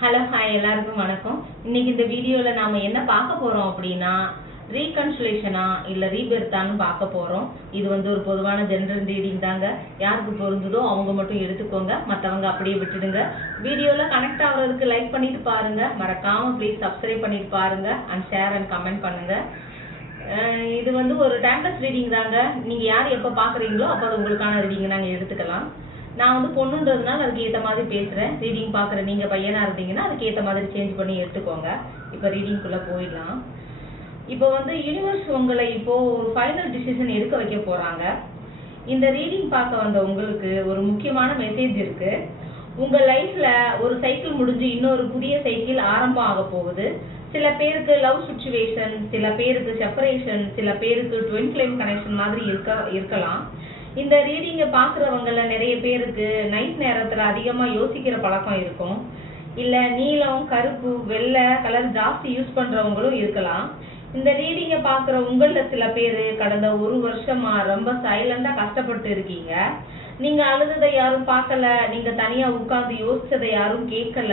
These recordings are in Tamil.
ஹலோ ஹாய் எல்லாருக்கும் வணக்கம். இன்னைக்கு இந்த வீடியோல நாம என்ன பார்க்க போறோம் அப்படின்னா ரீகன்சுலேஷனா இல்ல ரீபெர்த்தான்னு பார்க்க போறோம். இது ஒரு பொதுவான ஜெனரல் ரீடிங் தாங்க. யாருக்கு பொருந்துதோ அவங்க மட்டும் எடுத்துக்கோங்க, மற்றவங்க அப்படியே விட்டுடுங்க. வீடியோல கனெக்ட் ஆகிறதுக்கு லைக் பண்ணிட்டு பாருங்க, மறக்காம ப்ளீஸ் சப்ஸ்கிரைப் பண்ணிட்டு பாருங்க அண்ட் ஷேர் அண்ட் கமெண்ட் பண்ணுங்க. இது ஒரு டைம்லெஸ் ரீடிங் தாங்க. நீங்க யார் எப்போ பாக்குறீங்களோ அப்போ அது உங்களுக்கான ரீடிங் நாங்க எடுத்துக்கலாம். நான் பொண்ணுன்றதுனால அதுக்கு ஏற்ற மாதிரி பேசுகிறேன். ரீடிங் பார்க்குற நீங்கள் பையனாக இருந்தீங்கன்னா அதுக்கு ஏற்ற மாதிரி சேஞ்ச் பண்ணி எடுத்துக்கோங்க. இப்போ ரீடிங்குள்ளே போயிடலாம். இப்போ யூனிவர்ஸ் உங்களை இப்போது ஒரு ஃபைனல் டிசிஷன் எடுக்க வைக்க போகிறாங்க. இந்த ரீடிங் பார்க்க வந்த உங்களுக்கு ஒரு முக்கியமான மெசேஜ் இருக்குது. உங்கள் லைஃப்பில் ஒரு சைக்கிள் முடிஞ்சு இன்னொரு புதிய சைக்கிள் ஆரம்பம் ஆக போகுது. சில பேருக்கு லவ் சுச்சுவேஷன், சில பேருக்கு செப்பரேஷன், சில பேருக்கு ட்வின் ஃப்ளேம் கனெக்ஷன் மாதிரி இருக்கலாம். இந்த ரீடிங்கை பார்க்குறவங்கள நிறைய பேருக்கு நைட் நேரத்தில் அதிகமாக யோசிக்கிற பழக்கம் இருக்கும். இல்லை நீலம், கருப்பு, வெள்ளை கலர் ஜாஸ்தி யூஸ் பண்ணுறவங்களும் இருக்கலாம். இந்த ரீடிங்கை பார்க்குற உங்களில் சில பேர் கடந்த ஒரு வருஷமாக ரொம்ப சைலண்டாக கஷ்டப்பட்டு இருக்கீங்க. நீங்கள் அழுததை யாரும் பார்க்கல, நீங்கள் தனியாக உட்காந்து யோசிச்சதை யாரும் கேட்கல.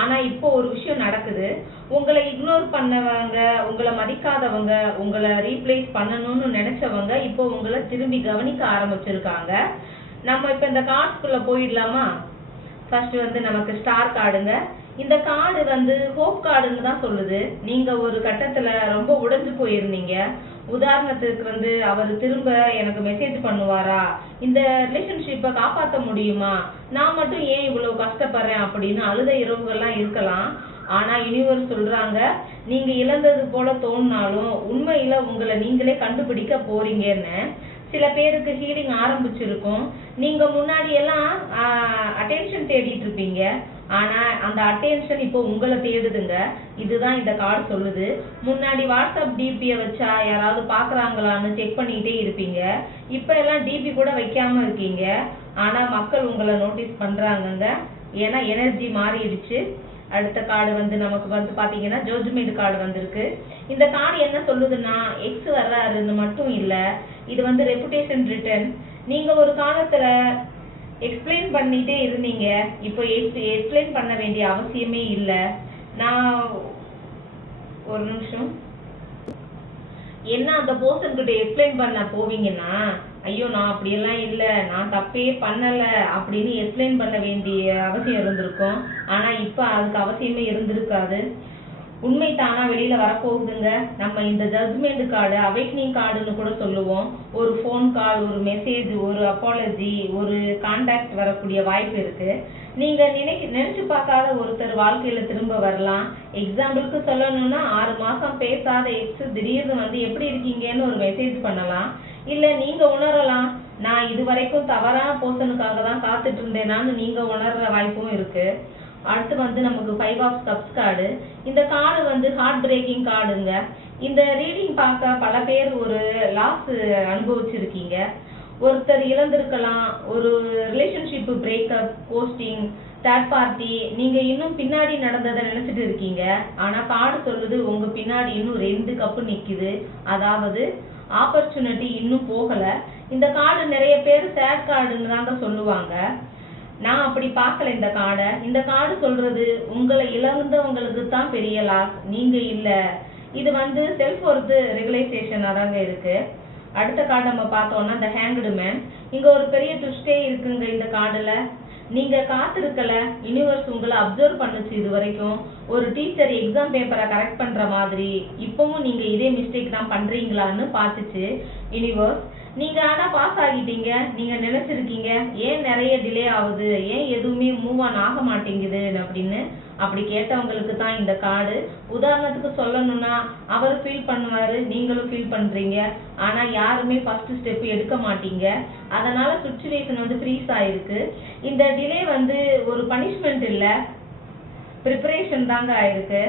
ஆனால் இப்போ ஒரு விஷயம் நடக்குது. உங்களை இக்னோர் பண்ணவங்க, உங்களை மதிக்காதவங்க, உங்களை ரீப்ளேஸ் பண்ணணும்னு நினைச்சவங்க இப்போ உங்களை திரும்பி கவனிக்க ஆரம்பிச்சிருக்காங்க. நம்ம இப்போ இந்த கார்ட்ஸ்குள்ளே போயிடலாமா? ஃபர்ஸ்ட் நமக்கு ஸ்டார் கார்டுங்க. இந்த கார்டு ஹோப் கார்டுன்னு தான் சொல்லுது. நீங்கள் ஒரு கட்டத்தில் ரொம்ப உடைஞ்சு போயிருந்தீங்க. உதாரணத்துக்கு அவர் திரும்ப எனக்கு மெசேஜ் பண்ணுவாரா, இந்த ரிலேஷன்ஷிப்பை காப்பாற்ற முடியுமா, நான் மட்டும் ஏன் இவ்வளவு கஷ்டப்படுறேன் அப்படின்னு அழுத இரவுகள்லாம் இருக்கலாம். ஆனால் யூனிவர்ஸ் சொல்கிறாங்க, நீங்கள் இழந்தது போல தோணினாலும் உண்மையில் உங்களை நீங்களே கண்டுபிடிக்க போறீங்கன்னு. சில பேருக்கு ஹீலிங் ஆரம்பிச்சிருக்கும். நீங்கள் முன்னாடியெல்லாம் அட்டென்ஷன் தேடிட்டு இருப்பீங்க, ஆனால் அந்த அட்டென்ஷன் இப்போ உங்களை தேடுதுங்க. இதுதான் இந்த கார்டு சொல்லுது. முன்னாடி வாட்ஸ்அப் டிபியை வச்சா யாராவது பார்க்குறாங்களான்னு செக் பண்ணிகிட்டே இருப்பீங்க. இப்போ எல்லாம் டிபி கூட வைக்காம இருக்கீங்க. ஆனால் மக்கள் உங்களை நோட்டீஸ் பண்ணுறாங்கங்க, ஏன்னா எனர்ஜி மாறிடுச்சு. அடுத்த கார்டு நமக்கு பார்த்தீங்கன்னா ஜட்ஜ்மெண்ட் கார்டு வந்திருக்கு. இந்த கார்டு என்ன சொல்லுதுன்னா, எக்ஸ் வர்றாருன்னு மட்டும் இல்லை, இது ரெப்புடேஷன் ரிட்டர்ன். நீங்கள் ஒரு காலத்தில் எக்ஸ்பிளைன் பண்ணிட்டே இருந்தீங்க, இப்போ எக்ஸ்பிளைன் பண்ண வேண்டிய அவசியமே இல்லை. நான் ஒரு நிமிஷம், என்ன அந்த பர்சன் கிட்ட எக்ஸ்பிளைன் பண்ண போவீங்கன்னா, ஐயோ நான் அப்படியெல்லாம் இல்லை, நான் தப்பே பண்ணலை அப்படின்னு எக்ஸ்பிளைன் பண்ண வேண்டிய அவசியம் இருந்திருக்கும். ஆனால் இப்போ அதுக்கு அவசியமே இருந்திருக்காது. உண்மை தானா வெளியில வரப்போகுதுங்க. நம்ம இந்த ஜட்ஜ்மெண்ட் கார்டு அவேக்னிங் கார்டுன்னு கூட சொல்லுவோம். ஒரு ஃபோன் கால், ஒரு மெசேஜ், ஒரு அப்பாலஜி, ஒரு கான்டாக்ட் வரக்கூடிய வாய்ப்பு இருக்கு. நீங்க நினைச்சு பார்க்காத ஒருத்தர் வாழ்க்கையில திரும்ப வரலாம். எக்ஸாம்பிளுக்கு சொல்லணும்னா 6 மாசம் பேசாத எக்ஸ் திடீர்னு எப்படி இருக்கீங்கன்னு ஒரு மெசேஜ் பண்ணலாம். இல்ல நீங்க உணரலாம், நான் இது வரைக்கும் தவறான பர்சனுக்காக தான் காத்துட்டு இருந்தேனான்னு நீங்க உணர்ற வாய்ப்பும் இருக்கு. அடுத்து நமக்கு 5 ஆஃப் கப்ஸ் கார்டு. இந்த கார்டு ஹார்ட் பிரேக்கிங் கார்டுங்க. இந்த ரீடிங் பார்க்க பல பேர் ஒரு லாஸ் அனுபவிச்சிருக்கீங்க. ஒருத்தர் இழந்திருக்கலாம், ஒரு relationship breakup, posting, third party. நீங்க இன்னும் பின்னாடி நடந்ததை நினைச்சிட்டு இருக்கீங்க. ஆனா கார்டு சொல்லுது உங்க பின்னாடி இன்னும் 2 கப்பு நிக்குது. அதாவது ஆப்பர்ச்சுனிட்டி இன்னும் போகல. இந்த கார்டு நிறைய பேர் சேட் கார்டுன்னு தாங்க சொல்லுவாங்க. நான் அப்படி பார்க்கல இந்த கார்டை. இந்த கார்டு சொல்றது உங்களை இழந்தவங்களுக்கு தான் பெரிய லாஸ், நீங்க இல்ல. இது செல்ஃப் ஒர்த் ரெகுலைசேஷன் அதாங்க இருக்கு. அடுத்த கார்டு நம்ம பார்த்தோம்னா த ஹேங்க்டு மேன். இங்க ஒரு பெரிய ட்விஸ்டே இருக்குங்க இந்த கார்டுல. நீங்க காத்திருக்கல, யூனிவர்ஸ் உங்களை அப்சர்வ் பண்ணுச்சு. இது வரைக்கும் ஒரு டீச்சர் எக்ஸாம் பேப்பரை கரெக்ட் பண்ற மாதிரி இப்பவும் நீங்க இதே மிஸ்டேக் தான் பண்றீங்களான்னு பார்த்துச்சு யூனிவர்ஸ். நீங்க ஆனா பாஸ் ஆகிட்டீங்க. நீங்க நினைச்சிருக்கீங்க, ஏன் நிறைய டிலே ஆகுது, ஏன் எதுவுமே மூவ் ஆன் ஆக மாட்டேங்குது அப்படின்னு. அப்படி கேட்டவங்களுக்கு தான் இந்த கார்டு. உதாரணத்துக்கு சொல்லணும்னா, அவர் ஃபீல் பண்ணுவாரு, நீங்களும் ஃபீல் பண்றீங்க. ஆனா யாருமே ஃபர்ஸ்ட் ஸ்டெப் எடுக்க மாட்டீங்க. அதனால சுச்சுவேஷன் ஃப்ரீஸ் ஆயிருக்கு. இந்த டிலே ஒரு பனிஷ்மெண்ட் இல்ல, ப்ரிப்பரேஷன் தாங்க ஆயிருக்கு.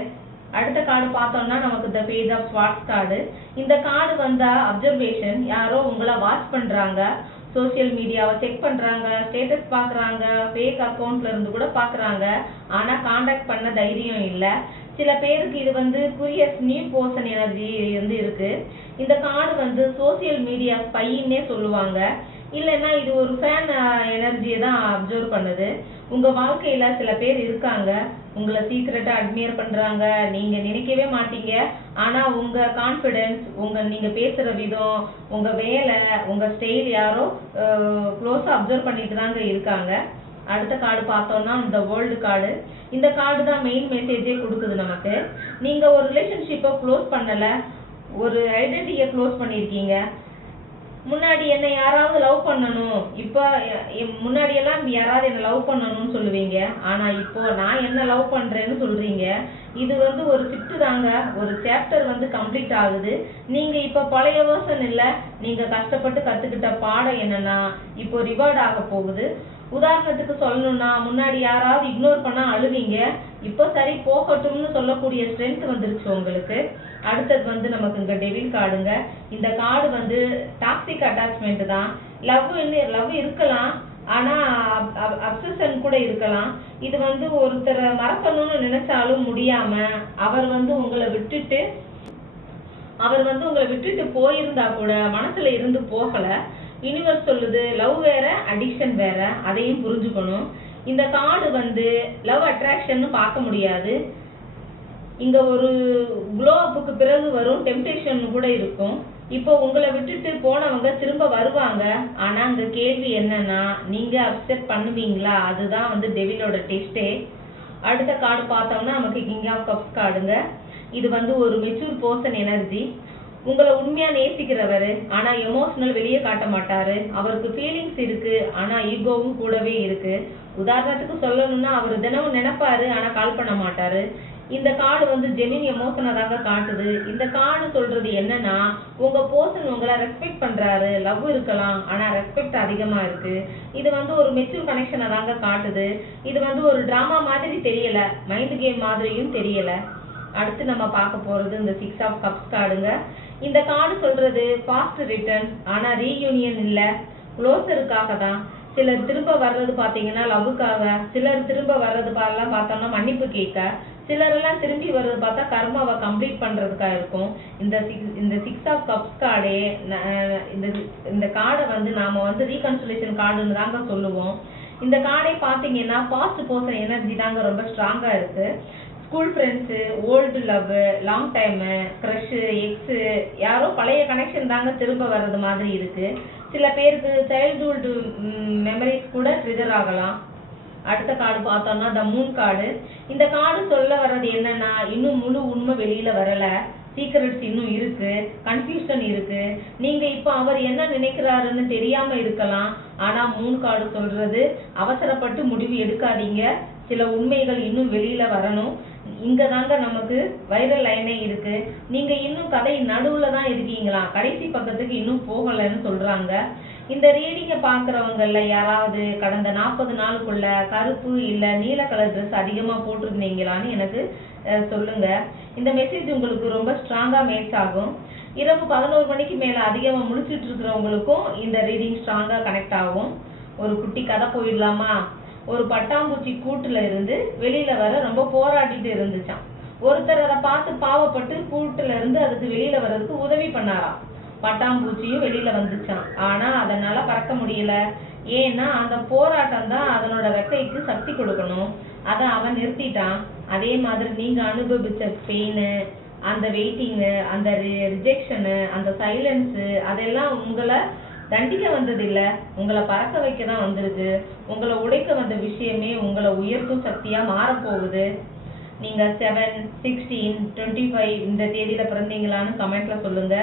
அடுத்த கார்டு பார்த்தோம்னா நமக்கு the page of swords card. இந்த கார்டு அப்சர்வேஷன். யாரோ உங்களை வாட்ச் பண்றாங்க, சோசியல் மீடியாவை செக் பண்றாங்க, ஸ்டேட்டஸ் பாக்குறாங்க, ஃபேக் அக்கௌண்ட்ல இருந்து கூட பாக்குறாங்க. ஆனா கான்டாக்ட் பண்ண தைரியம் இல்லை. சில பேருக்கு இது குரியஸ் நியூ பர்சன் எனர்ஜி இருக்கு. இந்த கார்டு சோசியல் மீடியா ஸ்பைன்னே சொல்லுவாங்க. இல்லைன்னா இது ஒரு ஃபேன் எனர்ஜியை தான் அப்சர்வ் பண்ணுது. உங்க வாழ்க்கையில சில பேர் இருக்காங்க, உங்களை சீக்கிரட்டா அட்மையர் பண்றாங்க, நீங்க நினைக்கவே மாட்டீங்க. ஆனா உங்க கான்ஃபிடன்ஸ், நீங்க பேசுற விதம், உங்க வேலை, உங்க ஸ்டைல் யாரோ க்ளோஸா அப்சர்வ் பண்ணிட்டு தாங்க இருக்காங்க. அடுத்த கார்டு பார்த்தோம்னா இந்த வேர்ல்டு கார்டு. இந்த கார்டு தான் மெயின் மெசேஜே கொடுக்குது நமக்கு. நீங்க ஒரு ரிலேஷன்ஷிப்பை க்ளோஸ் பண்ணல, ஒரு ஐடென்டிட்டியை க்ளோஸ் பண்ணியிருக்கீங்க. முன்னாடி என்ன யாராவது லவ் பண்ணணும், இப்போ முன்னாடி எல்லாம் யாராவது என்ன லவ் பண்ணணும்னு சொல்லுவீங்க. ஆனா இப்போ நான் என்ன லவ் பண்றேன்னு சொல்றீங்க. இது ஒரு ஷிஃப்ட் தாங்க, ஒரு சாப்டர் கம்ப்ளீட் ஆகுது. நீங்க இப்ப பழைய வேர்ஷன் இல்ல, நீங்க கஷ்டப்பட்டு கத்துக்கிட்ட பாடம் என்னன்னா இப்போ ரிவார்ட் ஆக போகுது. உதாரணத்துக்கு சொல்லணும்னா, முன்னாடி யாராவது இக்னோர் பண்ணா அழுவீங்க, இப்போ சரி போகட்டும்னு சொல்லக்கூடிய ஸ்ட்ரென்த் வந்துருச்சு உங்களுக்கு. அடுத்தது நமக்கு இங்க டெவில் கார்டுங்க. இந்த கார்டு டாக்ஸிக் அட்டாச்மெண்ட் தான். லவ் இருக்கலாம், ஆனா அப்சஷன் கூட இருக்கலாம். இது ஒருத்தரை மறக்கணும்னு நினைச்சாலும் முடியாம அவர் உங்களை விட்டுட்டு போயிருந்தா கூட மனசுல இருந்து போகல. யூனிவர்ஸ் சொல்லுது லவ் வேற அடிக்ஷன் வேற, அதையும் புரிஞ்சுக்கணும். இந்த கார்டு லவ் அட்ராக்ஷன் பார்க்க முடியாது. இங்க ஒரு க்ளோ அப்புக்கு பிறகு வரும் டெம்ப்டேஷன் கூட இருக்கும். இப்போ உங்களை விட்டுட்டு போனவங்க திரும்ப வருவாங்க. ஆனா இந்த கேள்வி என்னன்னா, நீங்க அக்செப்ட் பண்ணுவீங்களா? அதுதான் டெவிலோட டெஸ்டே. அடுத்த கார்டு பார்த்தோம்னா நமக்கு கிங் ஆஃப் கப்ஸ் கார்டுங்க. இது ஒரு மெச்சூர் பர்சன் எனர்ஜி. உங்களை உண்மையா நேசிக்கிறவர், ஆனா எமோஷனல் வெளியே காட்ட மாட்டாரு. அவருக்கு ஃபீலிங்ஸ் இருக்கு, ஆனா ஈகோவும் கூடவே இருக்கு. உதாரணத்துக்கு சொல்லணும்னா, அவர் தினமும் நினைப்பாரு, ஆனா கால் பண்ண மாட்டாரு. இந்த கார்டு ஜெனின் எமோஷனை தாங்க காட்டுது. இந்த கார்டு சொல்றது என்னன்னா, உங்க பர்சன் உங்களை ரெஸ்பெக்ட் பண்றாரு. லவ் இருக்கலாம், ஆனா ரெஸ்பெக்ட் அதிகமா இருக்கு. இது ஒரு மெச்சூர் கனெக்ஷனை தாங்க காட்டுது. இது ஒரு டிராமா மாதிரி தெரியல, மைண்ட் கேம் மாதிரியும் தெரியல. அடுத்து நம்ம பார்க்க போறது இந்த 6 ஆஃப் கப்ஸ் கார்டுங்க. இந்த கார்டு சொல்றது பாஸ்ட் ரிட்டர்ன், ஆனா ரீயூனியன் இல்ல, க்ளோசருக்காக தான். சிலர் திரும்ப வர்றது பாத்தீங்கன்னா லவ்வுக்காக, சிலர் திரும்ப வர்றது பார்த்தோம்னா மன்னிப்பு கேட்க, சிலரெல்லாம் திரும்பி வர்றது பார்த்தா கர்மாவை கம்ப்ளீட் பண்றதுக்காக இருக்கும். இந்த 6 ஆஃப் கப்ஸ் கார்டே இந்த கார்டை நாம ரீகன்சிலேஷன் கார்டுன்னு தாங்க சொல்லுவோம். இந்த கார்டை பாத்தீங்கன்னா பாஸ்ட் பர்சன் எனர்ஜி தாங்க ரொம்ப ஸ்ட்ராங்கா இருக்கு. School friends, old love, long time, crush, x, யாரோ பழைய கனெக்ஷன் தாங்க திரும்ப வர்றது மாதிரி இருக்கு. சில பேருக்கு சைல்ட்ஹுட் மெமரிஸ் கூட ட்ரிகர் ஆகலாம். அடுத்த கார்டு பார்த்தோம்னா த மூன் கார்டு. இந்த கார்டு சொல்ல வர்றது என்னன்னா, இன்னும் முழு உண்மை வெளியில வரல, சீக்ரெட்ஸ் இன்னும் இருக்கு, கன்ஃபியூஷன் இருக்கு. நீங்க இப்போ அவர் என்ன நினைக்கிறாருன்னு தெரியாம இருக்கலாம். ஆனா மூன் கார்டு சொல்றது அவசரப்பட்டு முடிவு எடுக்காதீங்க, சில உண்மைகள் இன்னும் வெளியில வரணும். இங்க தாங்க நமக்கு வைரல் லைனே இருக்கு. நீங்க இன்னும் கதை நடுவுல தான் இருக்கீங்களா, கடைசி பக்கத்துக்கு இன்னும் போகலன்னு சொல்றாங்க. இந்த ரீடிங்க பாக்குறவங்கல யாராவது கடந்த 40 நாளுக்குள்ள கருப்பு இல்ல நீல கலர் ட்ரெஸ் அதிகமா போட்டிருந்தீங்களான்னு எனக்கு சொல்லுங்க. இந்த மெசேஜ் உங்களுக்கு ரொம்ப ஸ்ட்ராங்கா மேட்ச் ஆகும். இரவு 11 மணிக்கு மேல அதிகமா முழிச்சிட்டு இருக்கிறவங்களுக்கும் இந்த ரீடிங் ஸ்ட்ராங்கா கனெக்ட் ஆகும். ஒரு குட்டி கதை போயிடலாமா? ஒரு பட்டாம்பூச்சி கூட்டுல இருந்து வெளியில வர ரொம்ப போராடிட்டு இருந்துச்சான். ஒருத்தர் அதை பார்த்து பாவப்பட்டு கூட்டுல இருந்து அதுக்கு வெளியில வர்றதுக்கு உதவி பண்ணாராம். பட்டாம்பூச்சியும் வெளியில வந்துச்சான், ஆனா அதனால பறக்க முடியல. ஏன்னா அந்த போராட்டம் தான் அதனோட ரெக்கைக்கு சக்தி கொடுக்கணும். அதை அவன் நிறுத்திட்டான். அதே மாதிரி நீங்க அனுபவிச்ச பெயின், அந்த வெயிட்டிங்கு, அந்த ரிஜெக்ஷனு, அந்த சைலன்ஸு, அதெல்லாம் உங்களை தண்டிக்க வந்தது இல்ல, உங்களை பறக்க வைக்க தான் வந்திருக்கு. உங்களை உடைக்க வந்த விஷயமே உங்களை உயர்த்தும் சக்தியா மாறப்போகுது. நீங்க 7, 16, 25 இந்த தேதியில பிறந்தீங்களான்னு கமெண்ட்ல சொல்லுங்க.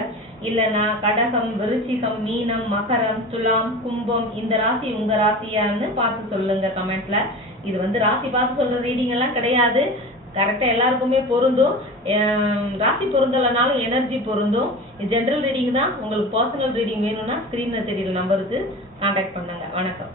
இல்லைன்னா கடகம், விருச்சிகம், மீனம், மகரம், துலாம், கும்பம் இந்த ராசி உங்க ராசியான்னு பார்த்து சொல்லுங்க கமெண்ட்ல. இது ராசி பார்த்து சொல்ற ரீடிங் எல்லாம் கிடையாது, கரெக்டா எல்லாருக்குமே பொருந்தும். ராசி பொருந்தலைனாலும் எனர்ஜி பொருந்தும். ஜென்ரல் ரீடிங் தான். உங்களுக்கு பர்சனல் ரீடிங் வேணும்னா ஸ்கிரீன்ல தெரியுற நம்பருக்கு கான்டாக்ட் பண்ணுங்க. வணக்கம்.